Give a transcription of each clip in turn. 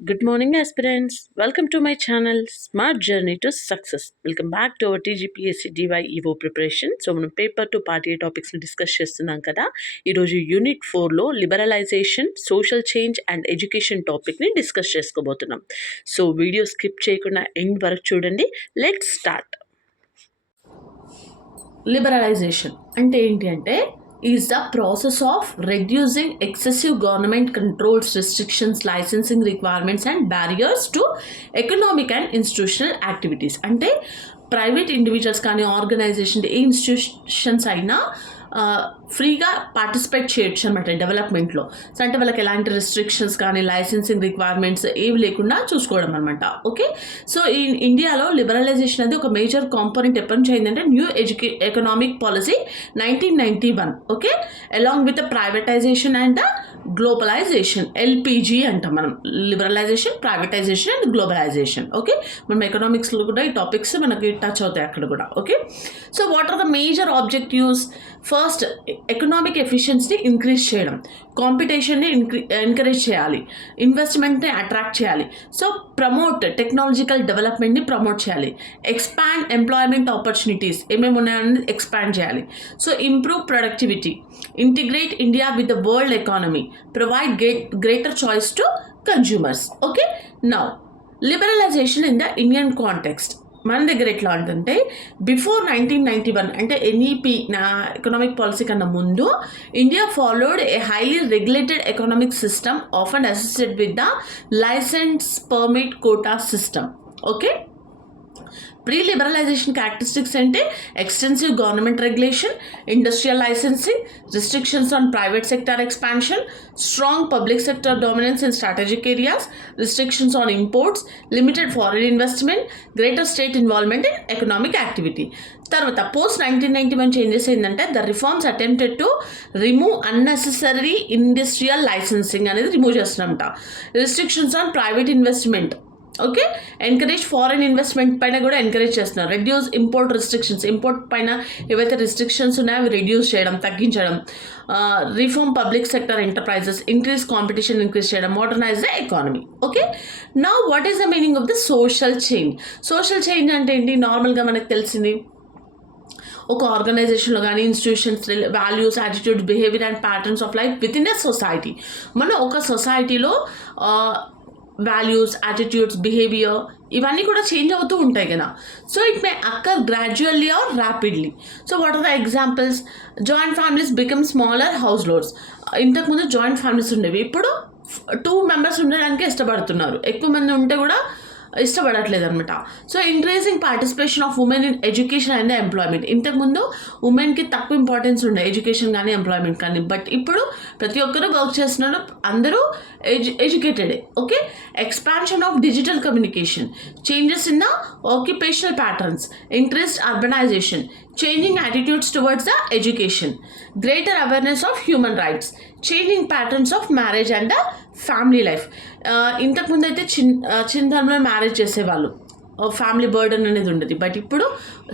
Good morning, aspirants. Welcome to my channel, Smart Journey to Success. Welcome back to our TGPSC DyEO preparation. So, మనం paper two పార్టీ టాపిక్స్ని discuss చేస్తున్నాం కదా. ఈరోజు Unit-4లో liberalisation, social change and education టాపిక్ని discuss చేసుకోబోతున్నాం. So, video skip చేయకుండా ఎండ్ వరకు చూడండి. Let's start. లిబరలైజేషన్ అంటే ఏంటి అంటే is the process of reducing excessive government controls, restrictions, licensing requirements and barriers to economic and institutional activities. అంటే private individuals కానీ ఆర్గనైజేషన్ ఏ ఇన్స్టిట్యూషన్స్ అయినా ఫ్రీగా పార్టిసిపేట్ చేయొచ్చు అనమాట డెవలప్మెంట్లో. సో అంటే వాళ్ళకి ఎలాంటి రెస్ట్రిక్షన్స్ కానీ లైసెన్సింగ్ రిక్వైర్మెంట్స్ ఏవి లేకుండా చూసుకోవడం అనమాట. ఓకే, సో ఈ ఇండియాలో లిబరలైజేషన్ అనేది ఒక మేజర్ కాంపోనెంట్ ఎప్పటి నుంచి అయిందంటే new economic policy 1991. Okay, along with privatisation and globalisation, LPG అంటాం మనం. Liberalisation, privatisation and globalisation. Okay, మనం ఎకనామిక్స్లో కూడా ఈ టాపిక్స్ మనకి టచ్ అవుతాయి అక్కడ కూడా. Okay, so what are the major objectives? First, economic ఎఫిషియన్సీని ఇంక్రీజ్ చేయడం, కాంపిటీషన్ని ఎంకరేజ్ చేయాలి, ఇన్వెస్ట్మెంట్ని అట్రాక్ట్ చేయాలి. సో ప్రమోట్ టెక్నాలజికల్ డెవలప్మెంట్ని ప్రమోట్ చేయాలి, ఎక్స్పాండ్ ఎంప్లాయ్మెంట్ ఆపర్చునిటీస్ ఏమేమి ఉన్నాయని ఎక్స్పాండ్ చేయాలి. So improve productivity, integrate India with the world economy, provide greater choice to consumers. Okay, now liberalization in the Indian context. మన దగ్గర ఎట్లా అంటే బిఫోర్ 1991 అంటే ఎన్ఈపి నా ఎకనామిక్ పాలసీ కన్నా ముందు India followed a highly regulated economic system often associated with the licence permit quota system. Okay, pre-liberalisation characteristics అంటే extensive government regulation, industrial licensing, restrictions on private sector expansion, strong public sector dominance in strategic areas, restrictions on imports, limited foreign investment, greater state involvement in economic activity. తర్వాత post 1991 changes ఏంటంటే the reforms attempted to remove unnecessary industrial licensing అనేది remove చేస్తున్నామంట. Restrictions on private investment, okay, encourage foreign investment పైన కూడా ఎంకరేజ్ చేస్తున్నారు. Reduce import restrictions, import పైన ఏవైతే రిస్ట్రిక్షన్స్ ఉన్నాయో అవి రెడ్యూస్ చేయడం, తగ్గించడం. Reform public sector enterprises, increase competition increase చేయడం, modernise the economy. Okay, now what is the meaning of the social change? Social change అంటే ఏంటి? నార్మల్గా మనకు తెలిసింది ఒక ఆర్గనైజేషన్లో కానీ institutions, values, attitudes, behaviour and patterns of life within a society. మనం ఒక సొసైటీలో వాల్యూస్, యాటిట్యూడ్స్, బిహేవియర్ ఇవన్నీ కూడా చేంజ్ అవుతూ ఉంటాయి కదా. So it may occur gradually or rapidly. So what are the examples? Joint families become smaller households. ఇంతకుముందు joint families ఉండేవి, ఇప్పుడు 2 members ఉండడానికి ఇష్టపడుతున్నారు. ఎక్కువ మంది ఉంటే కూడా ఇష్టపడట్లేదు అనమాట. So increasing participation of women in education and employment. ఇంతకుముందు ఉమెన్కి తక్కువ ఇంపార్టెన్స్ ఉండే ఎడ్యుకేషన్ కానీ ఎంప్లాయ్మెంట్ కానీ, బట్ ఇప్పుడు ప్రతి ఒక్కరు వర్క్ చేస్తున్నారు, అందరూ ఎడ్యుకేటెడే. Okay, expansion of digital communication, changes in the occupational patterns, increased urbanization, changing attitudes towards the education, greater awareness of human rights, changing patterns of marriage and the family life. ఇంతకుముందు అయితే చిన్నతనంలో మ్యారేజ్ చేసేవాళ్ళు, family burden అనేది ఉండేది, బట్ ఇప్పుడు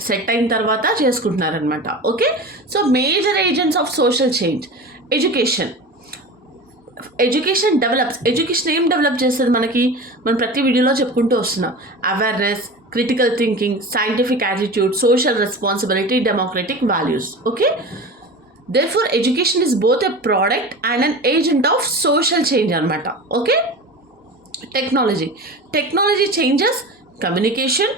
set అయిన తర్వాత చేసుకుంటున్నారనమాట. Okay, so major agents of social change. Education develops. Education ఏం డెవలప్ చేస్తుంది మనకి? మనం ప్రతి వీడియోలో చెప్పుకుంటూ వస్తున్నాం. Awareness, critical thinking, scientific attitude, social responsibility, democratic values. Okay, therefore education is both a product and an agent of social change అనమాట. Okay, technology changes communication,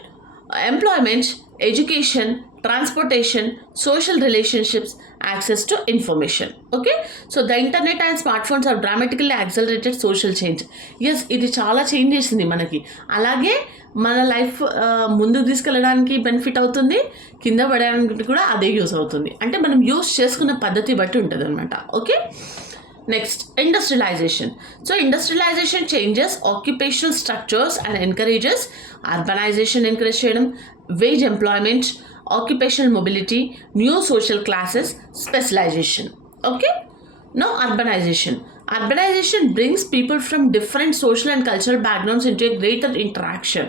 employment, education, transportation, social relationships, access to information. Okay, so the internet and smart phones are dramatically accelerated social change. Yes, ఇది చాలా చేంజ్ చేసింది మనకి. అలాగే మన లైఫ్ ముందుకు తీసుకెళ్ళడానికి బెనిఫిట్ అవుతుంది, కింద పడడానికి కూడా అదే యూస్ అవుతుంది. అంటే మనం యూస్ చేసుకున్న పద్ధతి బట్టి ఉంటుంది అనమాట. Okay, next industrialization. So industrialization changes occupational structures and encourages urbanization, encourage చేయడం, wage employment, occupational mobility, new social classes, specialization. Okay, now urbanization brings people from different social and cultural backgrounds into a greater interaction.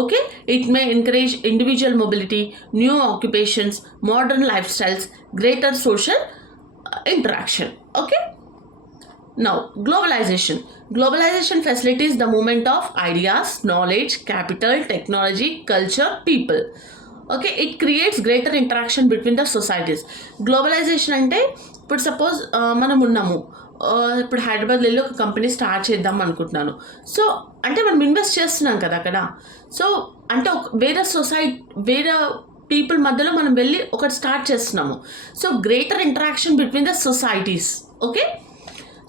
Okay, it may encourage individual mobility, new occupations, modern lifestyles, greater social interaction. Okay, Now, globalization. Globalization facilitates the movement of ideas, knowledge, capital, technology, culture, people. Okay, it creates greater interaction between the societies. Globalisation అంటే ఇప్పుడు సపోజ్ మనం ఉన్నాము, ఇప్పుడు హైదరాబాద్లో వెళ్ళి ఒక company start చేద్దాం అనుకుంటున్నాను. సో అంటే మనం ఇన్వెస్ట్ చేస్తున్నాం కదా అక్కడ. సో అంటే వేరే వేరే పీపుల్ మధ్యలో మనం వెళ్ళి ఒకటి స్టార్ట్ చేస్తున్నాము. So greater interaction between the societies. Okay,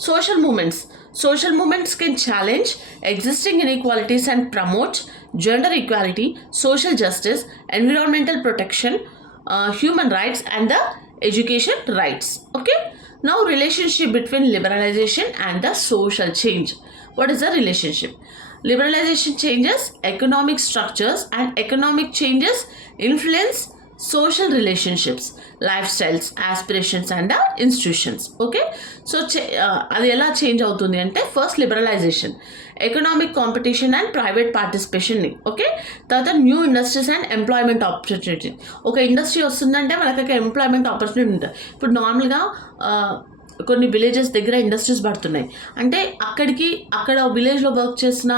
social movements. Social movements can challenge existing inequalities and promote gender equality, social justice, environmental protection, human rights, and the education rights. Okay, now relationship between liberalization and the social change. What is the relationship? Liberalization changes economic structures, and economic changes influence social relationships, lifestyles, aspirations, and the institutions. Okay, so అది ఎలా change అవుతుంది అంటే first liberalization, economic competition and private participation. Okay, తర్వాత new industries and employment opportunity. ఒక industry వస్తుందంటే మనకి employment opportunity ఉంటుంది. ఇప్పుడు నార్మల్గా కొన్ని విలేజెస్ దగ్గర ఇండస్ట్రీస్ పడుతున్నాయి అంటే అక్కడ విలేజ్లో వర్క్ చేసిన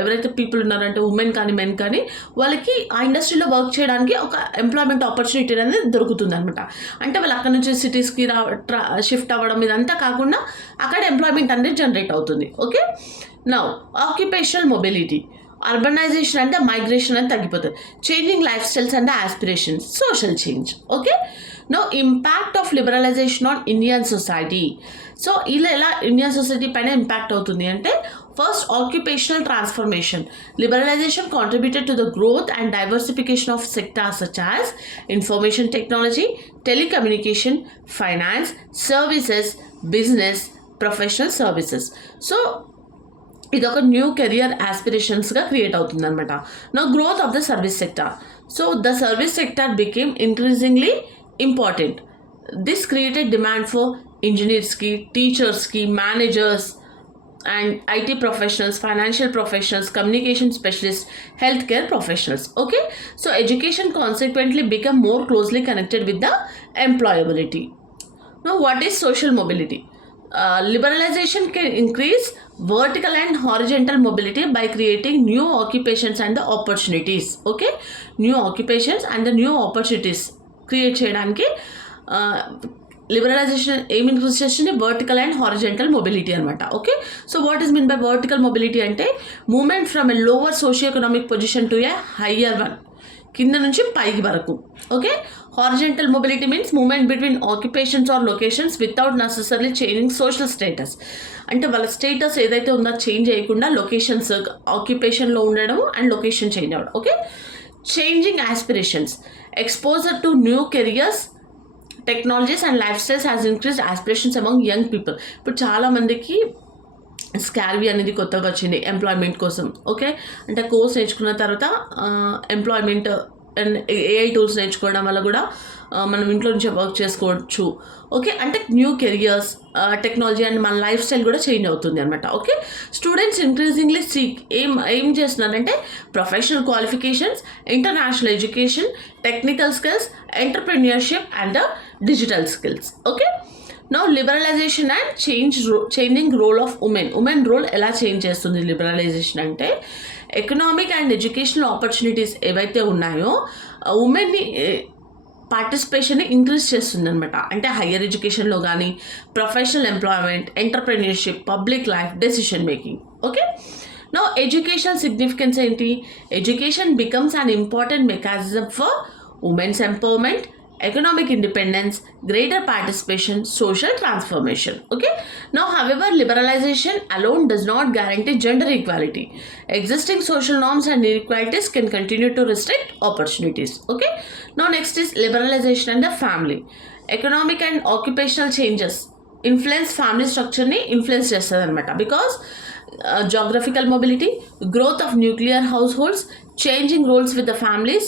ఎవరైతే పీపుల్ ఉన్నారంటే ఉమెన్ కానీ మెన్ కానీ వాళ్ళకి ఆ ఇండస్ట్రీలో వర్క్ చేయడానికి ఒక ఎంప్లాయ్మెంట్ ఆపర్చునిటీ అనేది దొరుకుతుంది అనమాట. అంటే వాళ్ళు అక్కడ నుంచి సిటీస్కి షిఫ్ట్ అవ్వడం ఇదంతా కాకుండా అక్కడ ఎంప్లాయ్మెంట్ అనేది జనరేట్ అవుతుంది. Okay, now occupational mobility. Urbanization అంటే మైగ్రేషన్ అని తగ్గిపోతుంది. Changing life styles and aspirations, social change. Okay, no impact of liberalization on Indian society. So ఇలా ఎలా ఇండియన్ సొసైటీ పైన ఇంపాక్ట్ అవుతుంది అంటే first occupational transformation. Liberalization contributed to the growth and diversification of sectors such as information technology, telecommunication, finance, services, business, professional services. So ఇది ఒక new career ఆస్పిరేషన్స్గా create అవుతుంది అనమాట. No growth of the service sector. So the service sector became increasingly important. This created demand for ఇంజనీర్స్కి, టీచర్స్కి, managers and IT professionals, financial professionals, communication specialist, health care professionals. Okay, so education consequently become more closely connected with the employability. No what is social mobility? Liberalization can increase vertical and horizontal mobility by creating new occupations and the opportunities. Okay, new occupations and the new opportunities create చేయడానికి liberalization ఏం increase చేస్తుంది? Vertical and horizontal mobility అనమాట. Okay, so what is mean by vertical mobility అంటే movement from a lower socio economic position to a higher one, కింద నుంచి పైకి వరకు. Okay, horizontal mobility means movement between occupations or locations without necessary changing social status. అంటే వాళ్ళ స్టేటస్ ఏదైతే ఉందో చేంజ్ చేయకుండా లొకేషన్స్ ఆక్యుపేషన్లో ఉండడం అండ్ లొకేషన్ చేంజ్ అవ్వడం. Okay, changing aspirations, exposure to new careers, technologies and life styles has increased aspirations among young people. ఇప్పుడు చాలామందికి స్కార్వీ అనేది కొత్తగా వచ్చింది ఎంప్లాయ్మెంట్ కోసం. ఓకే, అంటే కోర్స్ నేర్చుకున్న తర్వాత ఎంప్లాయ్మెంట్ అండ్ ఏఐ టూల్స్ నేర్చుకోవడం వల్ల కూడా మనం ఇంట్లో నుంచే వర్క్ చేసుకోవచ్చు. ఓకే, అంటే న్యూ కెరియర్స్, టెక్నాలజీ అండ్ మన లైఫ్ స్టైల్ కూడా చేంజ్ అవుతుంది అనమాట. ఓకే, స్టూడెంట్స్ ఇంక్రీజింగ్లీ సీక్ ఏం చేస్తున్నారంటే professional qualifications, international education, technical skills, entrepreneurship and digital skills. Okay, now liberalization and changing role of women role ఎలా change చేస్తుంది liberalization అంటే economic and educational opportunities ఏవైతే ఉన్నాయో ఉమెన్ని పార్టిసిపేషన్ని ఇంక్రీజ్ చేస్తుంది అనమాట. అంటే హయ్యర్ ఎడ్యుకేషన్లో కానీ professional employment, entrepreneurship, public life, decision making. Okay, now education significance ఏంటి? Education becomes an important mechanism for women's empowerment, economic independence, greater participation, social transformation. Okay, now however liberalization alone does not guarantee gender equality. Existing social norms and inequalities can continue to restrict opportunities. Okay, now next is liberalization and the family. Economic and occupational changes influence family structure ni influence చేస్తుంది అనమాట. Because geographical mobility, growth of nuclear households, changing roles with the families,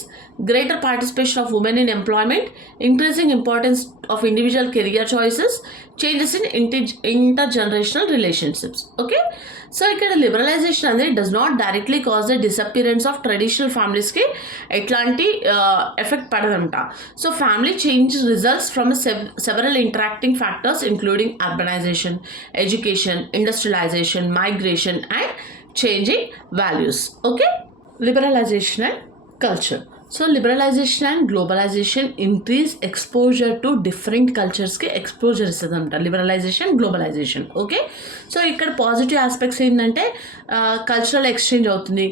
greater participation of women in employment, increasing importance of individual career choices, changes in intergenerational relationships. Okay, so ఇక్కడ liberalization అనేది does not directly cause the disappearance of traditional ఫ్యామిలీస్కి ఎట్లాంటి effect పడదంట. So family change results from several interacting factors including urbanization, education, industrialization, migration and changing values. Okay, liberalization and culture. So liberalization and globalization increase exposure to different కల్చర్స్కి exposure ఇస్తుంది అంట liberalization, globalization. Okay, so ఇక్కడ positive aspects ఏంటంటే cultural exchange అవుతుంది,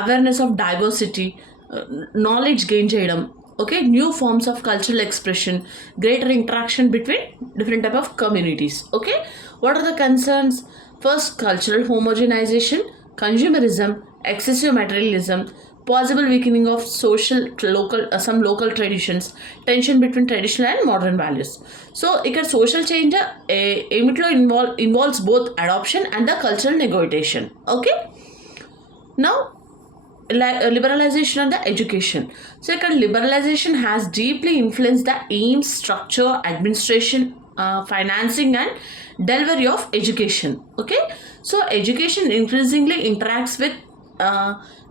awareness of diversity, knowledge gain చేయడం. Okay, new forms of cultural expression, greater interaction between different type of communities. Okay, what are the concerns? First, cultural homogenization, consumerism, excessive materialism, possible weakening of some local traditions, tension between traditional and modern values. So ఇక్కడ social change ఏమిట్లో involves both adoption and the cultural negotiation. Okay, now liberalization of the education. So ఇక్కడ liberalization has deeply influenced the aims, structure, administration, financing and delivery of education. Okay, so education increasingly interacts with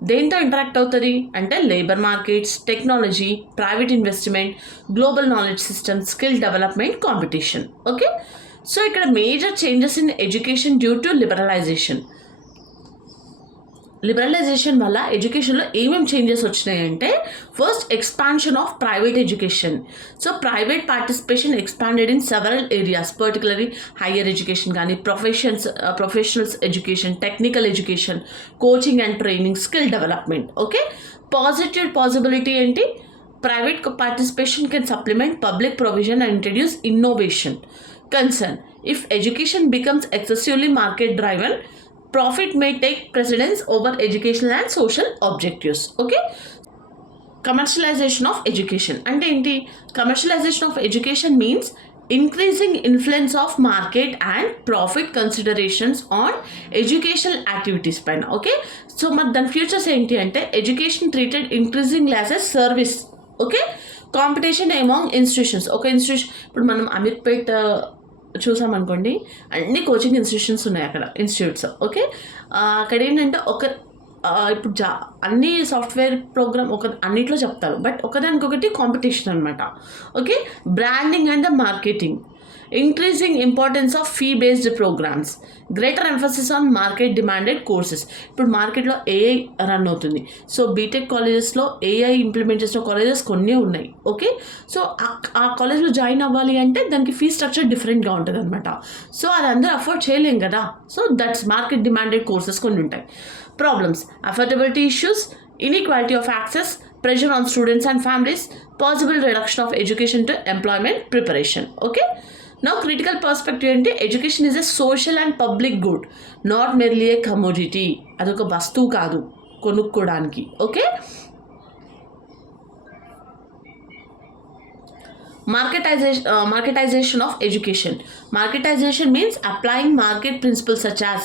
దేంతో interact అవుతుంది అంటే labour markets, technology, private investment, global knowledge system, skill development, competition. Okay, so ఇక్కడ major changes in education due to liberalization. Liberalization వల్ల ఎడ్యుకేషన్లో ఏమేమి changes వచ్చినాయంటే first, expansion of private education. So private participation expanded in several areas, particularly higher education కానీ professionals education, technical education, coaching and training, skill development. Okay, positive possibility ఏంటి? Private participation can supplement public provision and introduce innovation. Concern, if education becomes excessively market driven, profit may take precedence over educational and social objectives. Okay, commercialization of education అంటే ఏంటి? Commercialization of education means increasing influence of market and profit considerations on educational activities పైన. Okay, so మరి దాని ఫ్యూచర్స్ ఏంటి అంటే education treated increasingly as a service. Okay, competition among institutions. ఒక ఇన్స్టిట్యూషన్ ఇప్పుడు మనం అమీర్పేట్ చూసామనుకోండి, అన్ని కోచింగ్ ఇన్స్టిట్యూషన్స్ ఉన్నాయి అక్కడ, ఇన్స్టిట్యూట్స్. ఓకే, అక్కడ ఏంటంటే ఇప్పుడు అన్ని సాఫ్ట్వేర్ ప్రోగ్రామ్ అన్నిట్లో చెప్తారు, బట్ ఒకదానికొకటి కాంపిటీషన్ అనమాట. Okay, branding and the marketing, increasing importance of fee based programmes, greater emphasis on market demanded courses. ఇప్పుడు మార్కెట్లో ఏఐ రన్ అవుతుంది, సో బీటెక్ కాలేజెస్లో ఏఐ ఇంప్లిమెంట్ చేసిన కాలేజెస్ కొన్ని ఉన్నాయి. ఓకే, సో ఆ కాలేజ్లో జాయిన్ అవ్వాలి అంటే దానికి ఫీ స్ట్రక్చర్ డిఫరెంట్గా ఉంటుంది అనమాట. సో అది అందరూ అఫోర్డ్ చేయలేం కదా, so that's market demanded courses కొన్ని ఉంటాయి. Problems, affordability issues, inequality of access, pressure on students and families, possible reduction of education to employment preparation. Okay, now critical perspective ఏంటి? Education is a social and public good, not merely ఏ కమోడిటీ. అదొక వస్తువు కాదు కొనుక్కోవడానికి. Okay, marketization of education. Marketization means applying market principles such as,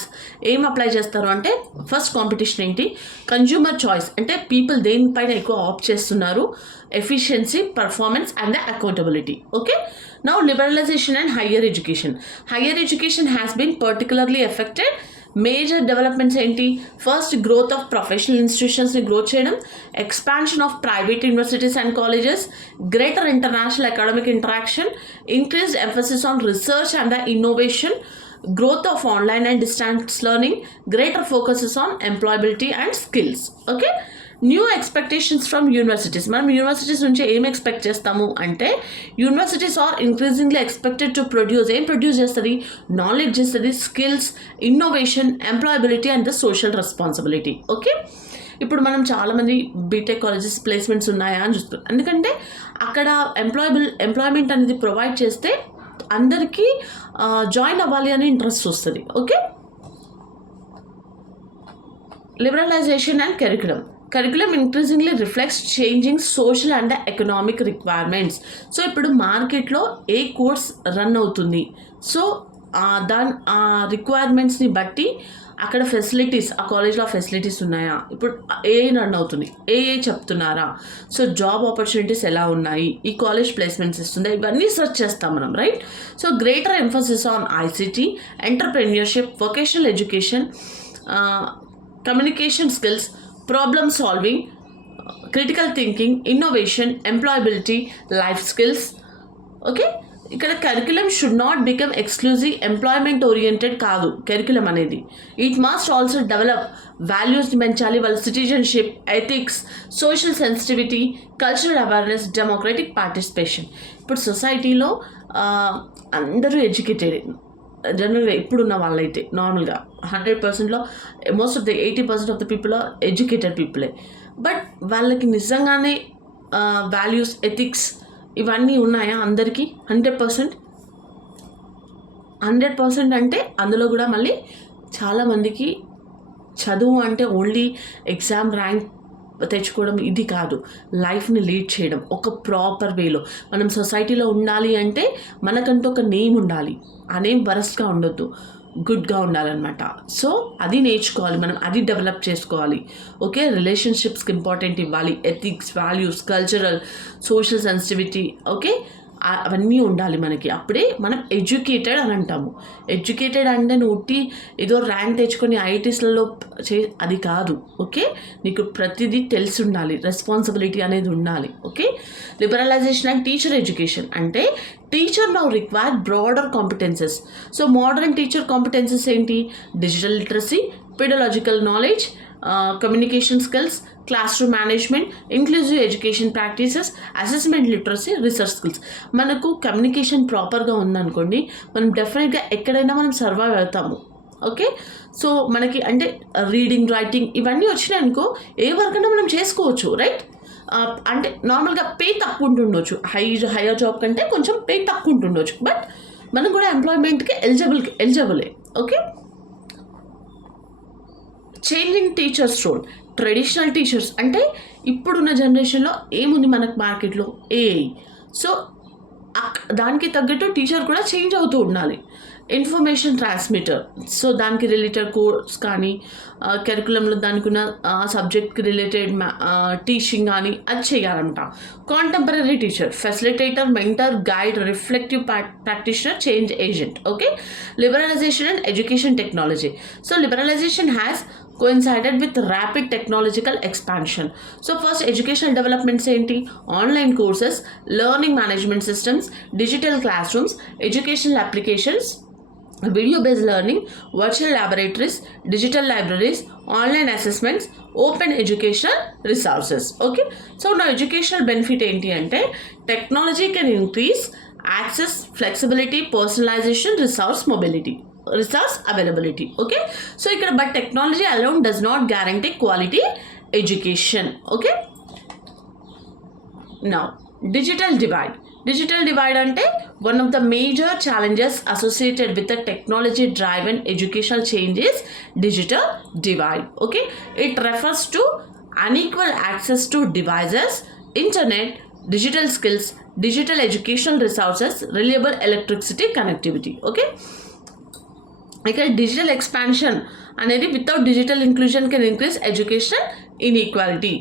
ఏం apply చేస్తారు అంటే first competition ఏంటి? Consumer choice అంటే పీపుల్ దేనిపైన ఎక్కువ ఆప్ట్ చేస్తున్నారు, efficiency, performance and the accountability. Okay, now liberalization and higher education. Higher education has been particularly affected. Major developments ఏంటి? First, growth of professional ఇన్స్టిట్యూషన్స్ని గ్రోత్ చేయడం, expansion of private universities and colleges, greater international academic interaction, increased emphasis on research and the innovation, growth of online and distance learning, greater focuses on employability and skills. Okay, new expectations from universities. మనం universities నుంచి ఏం expect చేస్తాము అంటే universities are increasingly expected to produce. ఏం produce చేస్తుంది? Knowledge ఇస్తుంది, skills, innovation, employability and the social responsibility. Okay, ఇప్పుడు మనం చాలామంది బీటెక్ కాలేజెస్ ప్లేస్మెంట్స్ ఉన్నాయా అని చూస్తున్నాం, ఎందుకంటే అక్కడ ఎంప్లాయ్మెంట్ అనేది ప్రొవైడ్ చేస్తే అందరికీ జాయిన్ అవ్వాలి అనే ఇంట్రెస్ట్ వస్తుంది. Okay, liberalization and curriculum increasingly reflects changing social and economic requirements. So ఇప్పుడు మార్కెట్లో ఏ కోర్స్ రన్ అవుతుంది, సో దాని రిక్వైర్మెంట్స్ని బట్టి అక్కడ ఫెసిలిటీస్, ఆ కాలేజ్లో ఫెసిలిటీస్ ఉన్నాయా, ఇప్పుడు ఏ రన్ అవుతుంది, ఏ చెప్తున్నారా, సో జాబ్ ఆపర్చునిటీస్ ఎలా ఉన్నాయి, ఈ కాలేజ్ ప్లేస్మెంట్స్ ఇస్తుందా, ఇవన్నీ సెర్చ్ చేస్తాం మనం, right. So greater emphasis on ICT, entrepreneurship, vocational education, communication skills, problem solving, critical thinking, innovation, employability, life skills. Okay, ఇక్కడ curriculum should not become exclusive employment oriented కాదు curriculum అనేది. It must also develop వాల్యూస్ని పెంచాలి, వాళ్ళ citizenship, ethics, social sensitivity, cultural awareness, democratic participation. ఇప్పుడు సొసైటీలో అందరూ educated జనరల్గా ఇప్పుడున్న వాళ్ళైతే నార్మల్గా 100%లో most of the 80% of the people are educated పీపులే. బట్ వాళ్ళకి నిజంగానే వాల్యూస్, ఎథిక్స్ ఇవన్నీ ఉన్నాయా అందరికీ? 100% అంటే అందులో కూడా మళ్ళీ చాలామందికి చదువు అంటే ఓన్లీ ఎగ్జామ్ ర్యాంక్ తెచ్చుకోవడం ఇది కాదు, లైఫ్ని లీడ్ చేయడం ఒక ప్రాపర్ వేలో. మనం సొసైటీలో ఉండాలి అంటే మనకంటూ ఒక నేమ్ ఉండాలి, ఆ నేమ్ వరస్ట్గా ఉండొద్దు, గుడ్గా ఉండాలన్నమాట. సో అది నేర్చుకోవాలి మనం, అది డెవలప్ చేసుకోవాలి. ఓకే, రిలేషన్షిప్స్కి ఇంపార్టెంట్ ఇవ్వాలి, ethics, values, cultural, social sensitivity, okay అవన్నీ ఉండాలి మనకి. అప్పుడే మనం ఎడ్యుకేటెడ్ అని అంటాము. ఎడ్యుకేటెడ్ అంటే నువ్వు ఏదో ర్యాంక్ తెచ్చుకొని ఐఐటీస్లలో అది కాదు. ఓకే, నీకు ప్రతిదీ తెలిసి ఉండాలి, రెస్పాన్సిబిలిటీ అనేది ఉండాలి. Okay, liberalization and teacher education అంటే teacher now require broader competencies. So modern teacher competencies ఏంటి? Digital literacy, pedagogical knowledge, communication skills, class room management, inclusive education practices, assessment literacy, research skills. మనకు communication ప్రాపర్గా ఉందనుకోండి, మనం డెఫినెట్గా ఎక్కడైనా మనం సర్వైవ్ అవుతాము. ఓకే, సో మనకి అంటే రీడింగ్, రైటింగ్ ఇవన్నీ వచ్చినాయి అనుకో, ఏ వర్క్ అయినా మనం చేసుకోవచ్చు, రైట్. అంటే నార్మల్గా పే తక్కువ ఉంటుండొచ్చు, హైయర్ జాబ్ కంటే కొంచెం పే తక్కువ ఉంటుండొచ్చు, బట్ మనం కూడా ఎంప్లాయ్మెంట్కి ఎలిజిబులే. Okay, changing teachers role. Traditional teachers అంటే ఇప్పుడున్న జనరేషన్లో ఏముంది మనకు మార్కెట్లో? ఏఐ. సో దానికి తగ్గట్టు టీచర్ కూడా చేంజ్ అవుతూ ఉండాలి. ఇన్ఫర్మేషన్ ట్రాన్స్మిటర్, సో దానికి రిలేటెడ్ కోర్స్ కానీ కరికులంలో దానికి ఉన్న సబ్జెక్ట్కి రిలేటెడ్ టీచింగ్ కానీ అది చేయాలంట. Contemporary teacher, facilitator, mentor, guide, reflective practitioner, change agent. Okay, liberalization and education technology. So liberalisation has coincided with rapid technological expansion. So first educational developments ఏంటి? Online courses, learning management systems, digital classrooms, educational applications, video-based learning, virtual laboratories, digital libraries, online assessments, open educational resources. Okay, so now educational benefit ఏంటి అంటే technology can increase access, flexibility, personalization, resource availability. Okay, so ఇక్కడ but technology alone does not guarantee quality education. Okay, now digital divide అంటే one of the major challenges associated with the technology driven educational change is digital divide. Okay, it refers to unequal access to devices, internet, digital skills, digital educational resources, reliable electricity connectivity. Okay, ఇక్కడ digital expansion అనేది without digital inclusion can increase educational inequality.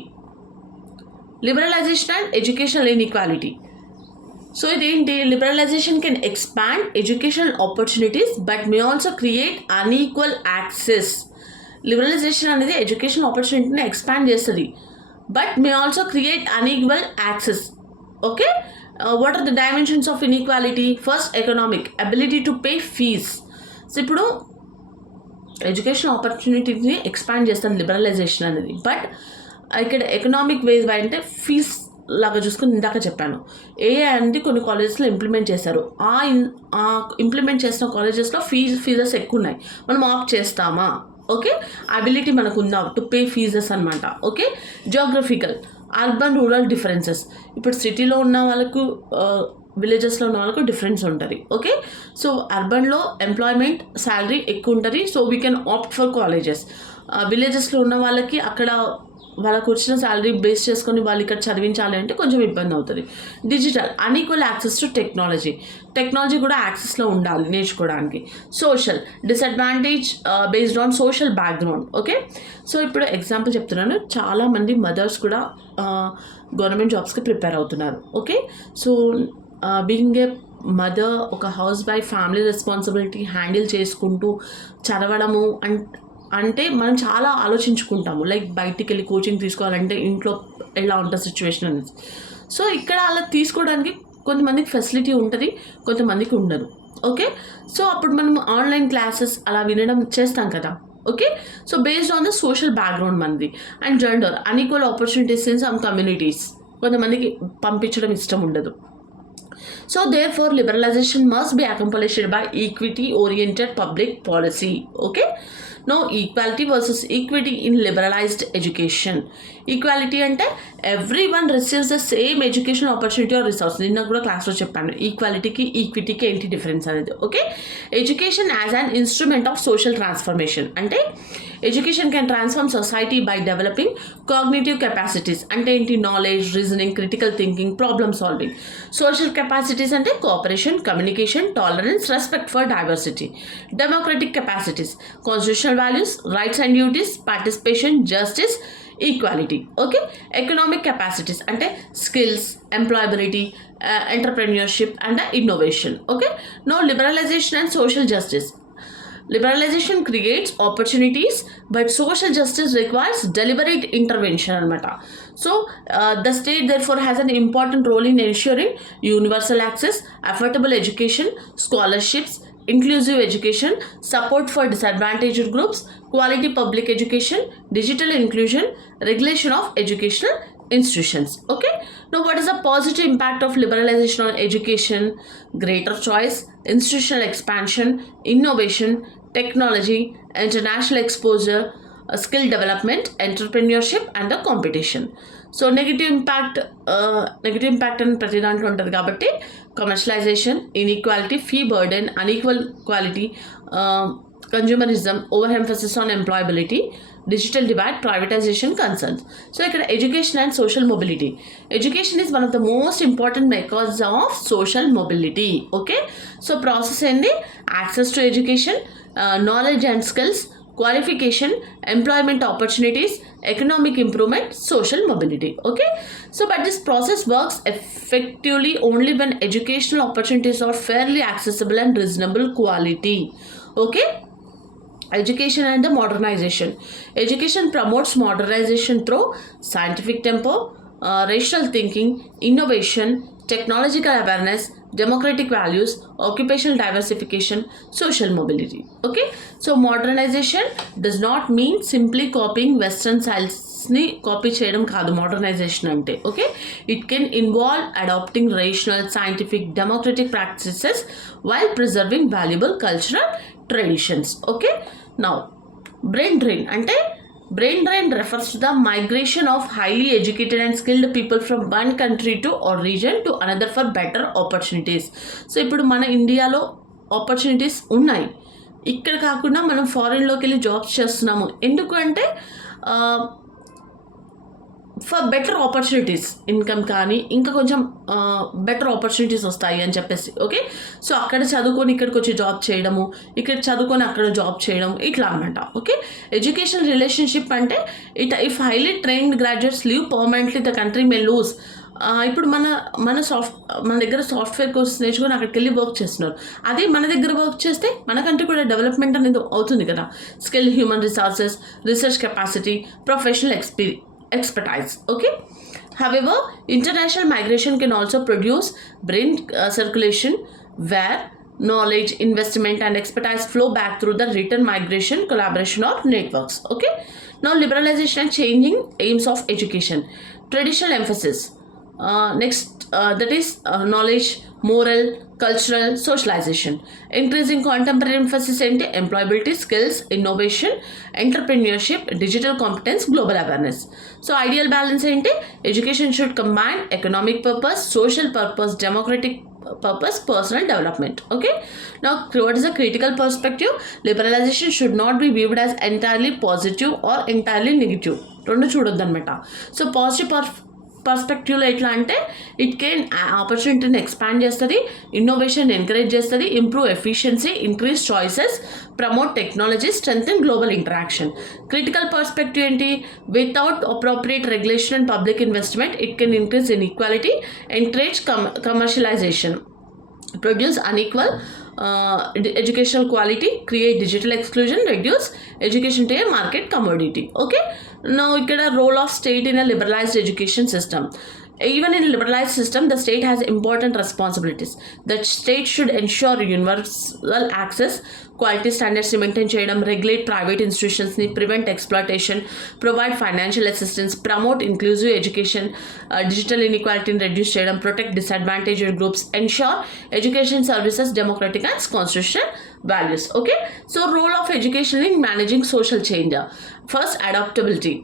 Liberalization and educational inequality. So ఇదేంటి? Liberalization can expand educational opportunities but may also create unequal access. Liberalization అనేది educational ఆపర్చునిటీని expand చేస్తుంది, but may also create unequal access. Okay, what are the dimensions of inequality? First, economic, ability to pay fees. So ఇప్పుడు education ఆపర్చునిటీని expand చేస్తాను liberalization అనేది, but ఇక్కడ economic ways అంటే ఫీజ్ లాగా చూసుకుని ఇందాక చెప్పాను, ఏఐ అనేది కొన్ని కాలేజెస్లో ఇంప్లిమెంట్ చేశారు. ఆ ఇంప్లిమెంట్ చేసిన కాలేజెస్లో ఫీజెస్ ఎక్కువ ఉన్నాయి, మనం ఆప్ట్ చేస్తామా? ఓకే, అబిలిటీ మనకు ఉందా టు పే ఫీజెస్ అనమాట. Okay, geographical, urban rural differences. ఇప్పుడు సిటీలో ఉన్న వాళ్ళకు విలేజెస్లో ఉన్న వాళ్ళకు డిఫరెన్స్ ఉంటుంది. ఓకే, సో అర్బన్లో ఎంప్లాయ్మెంట్ శాలరీ ఎక్కువ ఉంటుంది, so we can opt for colleges. విలేజెస్లో ఉన్న వాళ్ళకి అక్కడ వాళ్ళకు వచ్చిన శాలరీ బేస్ చేసుకొని వాళ్ళు ఇక్కడ చదివించాలి అంటే కొంచెం ఇబ్బంది అవుతుంది. Digital unequal access to technology కూడా యాక్సెస్లో ఉండాలి నేర్చుకోవడానికి. Social disadvantage based on social background. Okay, so ఇప్పుడు ఎగ్జాంపుల్ చెప్తున్నాను, చాలామంది మదర్స్ కూడా గవర్నమెంట్ జాబ్స్కి ప్రిపేర్ అవుతున్నారు. Okay, so being a mother, ఒక house wife family responsibility handle చేసుకుంటూ చదవడము అంటే మనం చాలా ఆలోచించుకుంటాము. లైక్ బయటికి వెళ్ళి కోచింగ్ తీసుకోవాలంటే ఇంట్లో ఎలా ఉంటుంది సిచ్యువేషన్ అనేది. సో ఇక్కడ అలా తీసుకోవడానికి కొంతమందికి ఫెసిలిటీ ఉంటుంది, కొంతమందికి ఉండదు. ఓకే, సో అప్పుడు మనం ఆన్లైన్ క్లాసెస్ అలా వినడం చేస్తాం కదా. Okay, so based on the social background మనది. And gender unequal opportunities in some communities, కొంతమందికి పంపించడం ఇష్టం ఉండదు. So therefore liberalization must be accomplished by equity oriented public policy. Okay, now equality versus equity in liberalized education. Equality అంటే everyone receives the same education opportunity or resource. నిన్న కూడా క్లాస్లో చెప్పాను ఈక్వాలిటీకి ఈక్విటీకి ఏంటి డిఫరెన్స్ అనేది. Okay, education as an instrument of social transformation అంటే education can transform society by developing cognitive capacities అంటే ఏంటి, knowledge, reasoning, critical thinking, problem solving. Social capacities అంటే cooperation, communication, tolerance, respect for diversity. Democratic capacities constitutional values, rights and duties, participation, justice, equality. Okay, economic capacities అంటే skills, employability, entrepreneurship and innovation. Okay, no liberalization and social justice. Liberalization creates opportunities, but social justice requires deliberate intervention అనమాట. So the state therefore has an important role in ensuring universal access, affordable education, scholarships, inclusive education, support for disadvantaged groups, quality public education, digital inclusion, regulation of educational institutions. Okay, now what is the positive impact of liberalization on education? Greater choice, institutional expansion, innovation, technology, international exposure, skill development, entrepreneurship and the competition. So negative impact అని ప్రతి దాంట్లో ఉంటుంది కాబట్టి commercialization, inequality, fee burden, unequal quality, consumerism, over emphasis on employability, digital divide, privatization concerns. So ఇక్కడ education and social mobility. Education is one of the most important mechanism of social mobility. Okay, so process ఏంటి, access to education, knowledge and skills, qualification, employment opportunities, economic improvement, social mobility. Okay, so but this process works effectively only when educational opportunities are fairly accessible and reasonable quality. Okay, education and the modernization. Education promotes modernization through scientific tempo, rational thinking, innovation, technological awareness, democratic values, occupational diversification, social mobility. Okay, so modernization does not mean simply copying western styles ని copy చేయడం కాదు modernization అంటే. Okay, it can involve adopting rational, scientific, democratic practices while preserving valuable cultural traditions. Okay, now brain drain అంటే brain drain refers to the migration of highly educated and skilled people from one country to or region to another for better opportunities. So ఇప్పుడు మన ఇండియాలో ఆపర్చునిటీస్ ఉన్నాయి, ఇక్కడ కాకుండా మనం ఫారిన్లోకి వెళ్ళి జాబ్స్ చేస్తున్నాము. ఎందుకు అంటే ఫర్ బెటర్ ఆపర్చునిటీస్, ఇన్కమ్ కానీ ఇంకా కొంచెం బెటర్ ఆపర్చునిటీస్ వస్తాయి అని చెప్పేసి. ఓకే, సో అక్కడ చదువుకొని ఇక్కడికి వచ్చి జాబ్ చేయడము, ఇక్కడ చదువుకొని అక్కడ జాబ్ చేయడం, ఇట్లా అనమాట. ఓకే, ఎడ్యుకేషన్ రిలేషన్షిప్ అంటే if highly trained graduates leave permanently the country may lose. ఇప్పుడు మన దగ్గర సాఫ్ట్వేర్ కోర్స్ నేర్చుకొని అక్కడికి వెళ్ళి వర్క్ చేస్తున్నారు. అదే మన దగ్గర వర్క్ చేస్తే మన కంట్రీ కూడా డెవలప్మెంట్ అనేది అవుతుంది కదా. Skill, human resources, research capacity, professional expertise. Okay, however international migration can also produce brain circulation where knowledge, investment and expertise flow back through the return migration, collaboration or networks. Okay, now liberalization and changing aims of education. Traditional emphasis, next that is knowledge, moral, cultural, socialization. Increasing contemporary emphasis into employability, skills, innovation, entrepreneurship, digital competence, global awareness. So ideal balance into education should combine economic purpose, social purpose, democratic purpose, personal development. Okay, now what is a critical perspective? Liberalization should not be viewed as entirely positive or entirely negative. రెండు చూడొద్దనమాట. So positive పర్స్పెక్టివ్లో ఎట్లా అంటే it can ఆపర్చునిటీని expand చేస్తుంది, innovation encourage చేస్తుంది, improve efficiency, increase choices, promote technology, strengthen global interaction. Critical perspective ఏంటి? Without appropriate regulation and public investment it can increase inequality, encourage commercialization, produce unequal educational quality, create digital exclusion, reduce education to a market commodity. Okay, now ikkada role of state in a liberalized education system. Even in a liberalized system, the state has important responsibilities. The state should ensure universal access, quality standards maintain చేయడం, regulate private institutions ని, prevent exploitation, provide financial assistance, promote inclusive education, digital inequality ని reduce చేయడం, protect disadvantaged groups, ensure education services democratic and constitutional values. Okay, so role of education in managing social change. First, adaptability.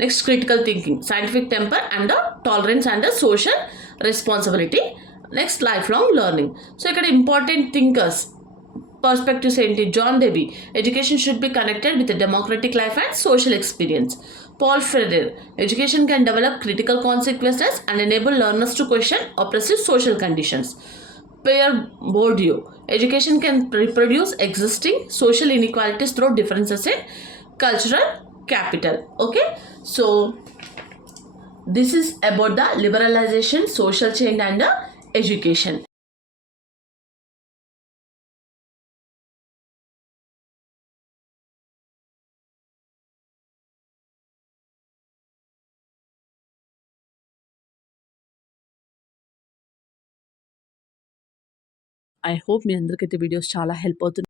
Next, critical thinking, scientific temper and the tolerance and the social responsibility. Next, lifelong learning. So ఇక్కడ important thinkers perspectives ఏంటి? John Dewey, education should be connected with a democratic life and social experience. Paul Freire, education can develop critical consequences and enable learners to question oppressive social conditions. Pierre Bourdieu, education can reproduce existing social inequalities through differences in cultural capital. Okay, so this is about the liberalization, social change and the education. I hope మీ అందరికైతే videos చాలా help అవుతుంది.